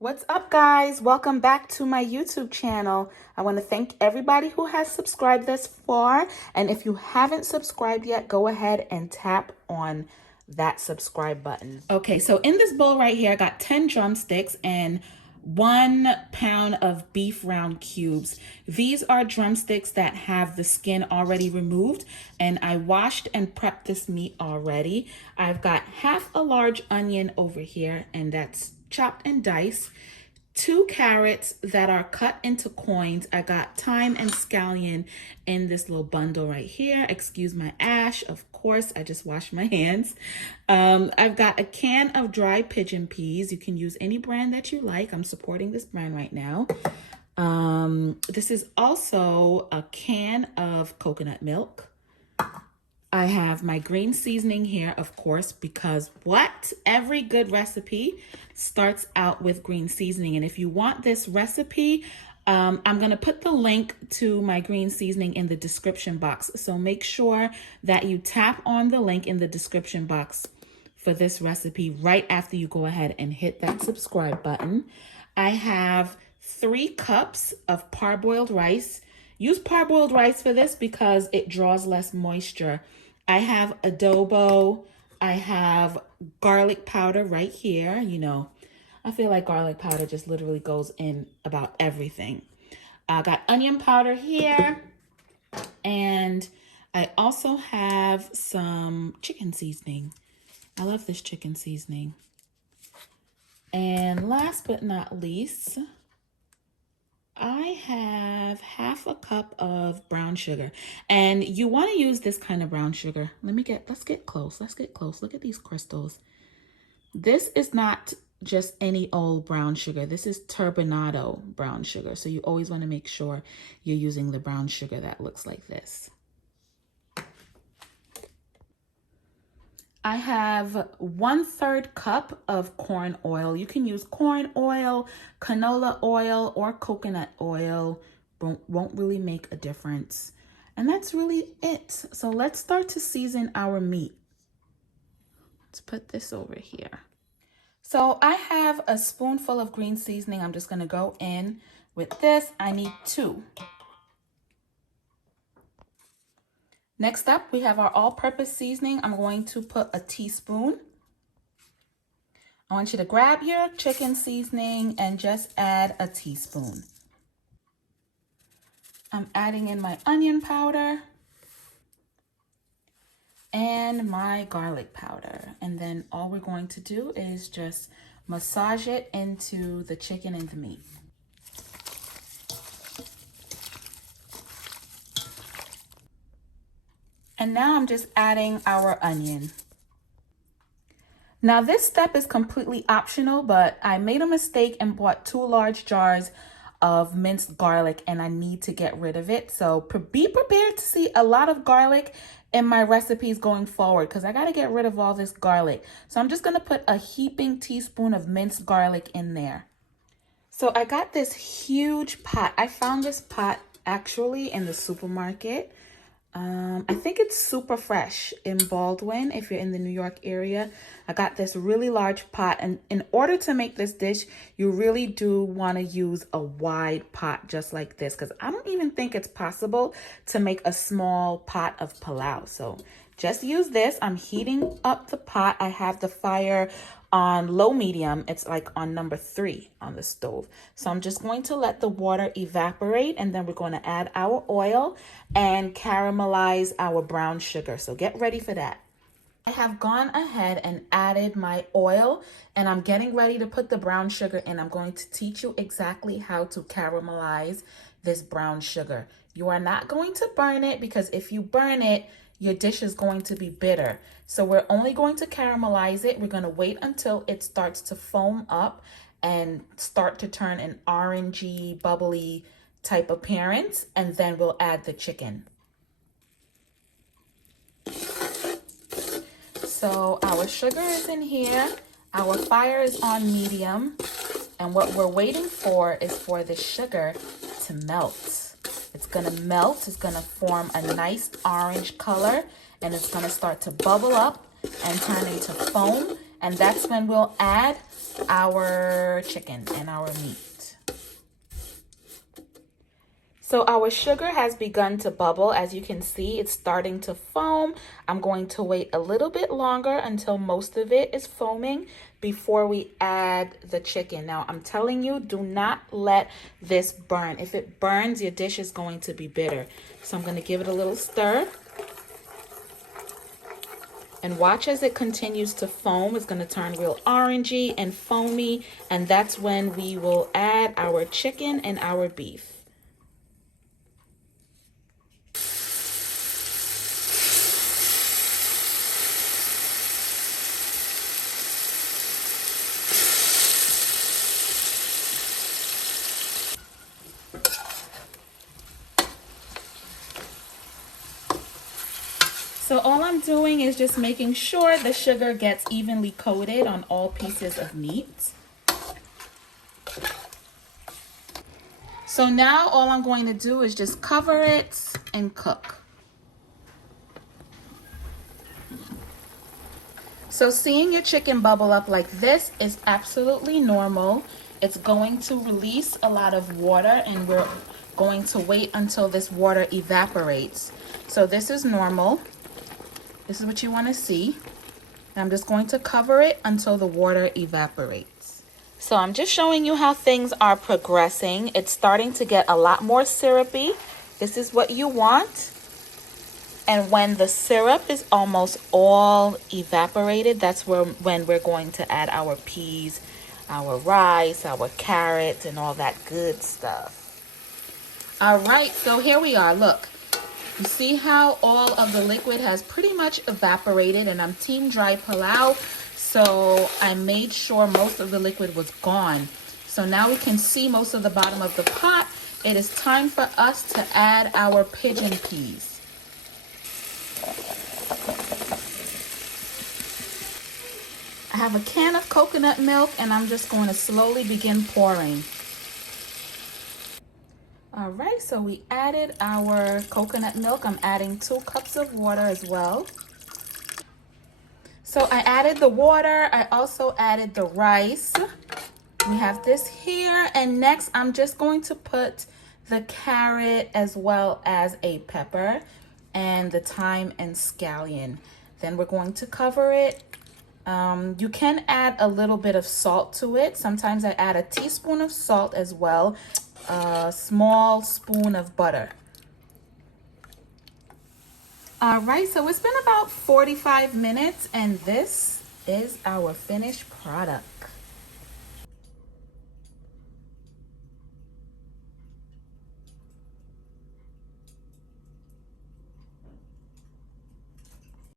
What's up, guys? Welcome back to my YouTube channel. I want to thank everybody who has subscribed thus far. And if you haven't subscribed yet, go ahead and tap on that subscribe button. Okay, so in this bowl right here, I got 10 drumsticks and 1 pound of beef round cubes. These are drumsticks that have the skin already removed, and I washed and prepped this meat already. I've got half a large onion over here, and that's chopped and diced. 2 carrots that are cut into coins. I got thyme and scallion in this little bundle right here. Excuse my ash, of course, I just washed my hands. I've got a can of dry pigeon peas. You can use any brand that you like. I'm supporting this brand right now. This is also a can of coconut milk. I have my green seasoning here, of course, because every good recipe starts out with green seasoning. And if you want this recipe, I'm going to put the link to my green seasoning in the description box. So make sure that you tap on the link in the description box for this recipe right after you go ahead and hit that subscribe button. I have 3 cups of parboiled rice. Use parboiled rice for this because it draws less moisture. I have adobo. I have garlic powder right here. You know, I feel like garlic powder just literally goes in about everything. I got onion powder here. And I also have some chicken seasoning. I love this chicken seasoning. And last but not least, I have half a cup of brown sugar, and you want to use this kind of brown sugar. Let's get close. Look at these crystals. This is not just any old brown sugar. This is turbinado brown sugar. So you always want to make sure you're using the brown sugar that looks like this. I have 1/3 cup of corn oil. You can use corn oil, canola oil, or coconut oil. Won't really make a difference. And that's really it. So let's start to season our meat. Let's put this over here. So I have a spoonful of green seasoning. I'm just going to go in with this. I need 2. Next up, we have our all-purpose seasoning. I'm going to put a teaspoon. I want you to grab your chicken seasoning and just add a teaspoon. I'm adding in my onion powder and my garlic powder. And then all we're going to do is just massage it into the chicken and the meat. And now I'm just adding our onion. Now this step is completely optional, but I made a mistake and bought 2 large jars of minced garlic, and I need to get rid of it. So be prepared to see a lot of garlic in my recipes going forward because I got to get rid of all this garlic. So I'm just going to put a heaping teaspoon of minced garlic in there. So I got this huge pot. I found this pot actually in the supermarket. I think it's super fresh in Baldwin if you're in the New York area. I got this really large pot, and in order to make this dish, you really do want to use a wide pot just like this because I don't even think it's possible to make a small pot of pilau. So just use this. I'm heating up the pot. I have the fire on low medium. It's like on number 3 on the stove. So I'm just going to let the water evaporate, and then we're going to add our oil and caramelize our brown sugar. So get ready for that. I have gone ahead and added my oil, and I'm getting ready to put the brown sugar in. I'm going to teach you exactly how to caramelize this brown sugar. You are not going to burn it because if you burn it, your dish is going to be bitter. So we're only going to caramelize it. We're going to wait until it starts to foam up and start to turn an orangey, bubbly type appearance, and then we'll add the chicken. So our sugar is in here. Our fire is on medium. And what we're waiting for is for the sugar to melt. It's gonna melt, it's gonna form a nice orange color, and it's gonna start to bubble up and turn into foam. And that's when we'll add our chicken and our meat. So our sugar has begun to bubble. As you can see, it's starting to foam. I'm going to wait a little bit longer until most of it is foaming before we add the chicken. Now, I'm telling you, do not let this burn. If it burns, your dish is going to be bitter. So I'm going to give it a little stir. And watch as it continues to foam. It's going to turn real orangey and foamy. And that's when we will add our chicken and our beef. So all I'm doing is just making sure the sugar gets evenly coated on all pieces of meat. So now all I'm going to do is just cover it and cook. So seeing your chicken bubble up like this is absolutely normal. It's going to release a lot of water, and we're going to wait until this water evaporates. So this is normal. This is what you want to see. And I'm just going to cover it until the water evaporates. So I'm just showing you how things are progressing. It's starting to get a lot more syrupy. This is what you want. And when the syrup is almost all evaporated, that's when we're going to add our peas, our rice, our carrots, and all that good stuff. All right, so here we are. Look. You see how all of the liquid has pretty much evaporated, and I'm team dry Pelau, so I made sure most of the liquid was gone. So now we can see most of the bottom of the pot. It is time for us to add our pigeon peas. I have a can of coconut milk, and I'm just going to slowly begin pouring. All right, so we added our coconut milk. I'm adding 2 cups of water as well. So I added the water. I also added the rice. We have this here. And next, I'm just going to put the carrot as well as a pepper and the thyme and scallion. Then we're going to cover it. You can add a little bit of salt to it. Sometimes I add a teaspoon of salt as well. A small spoon of butter. All right, so it's been about 45 minutes, and this is our finished product.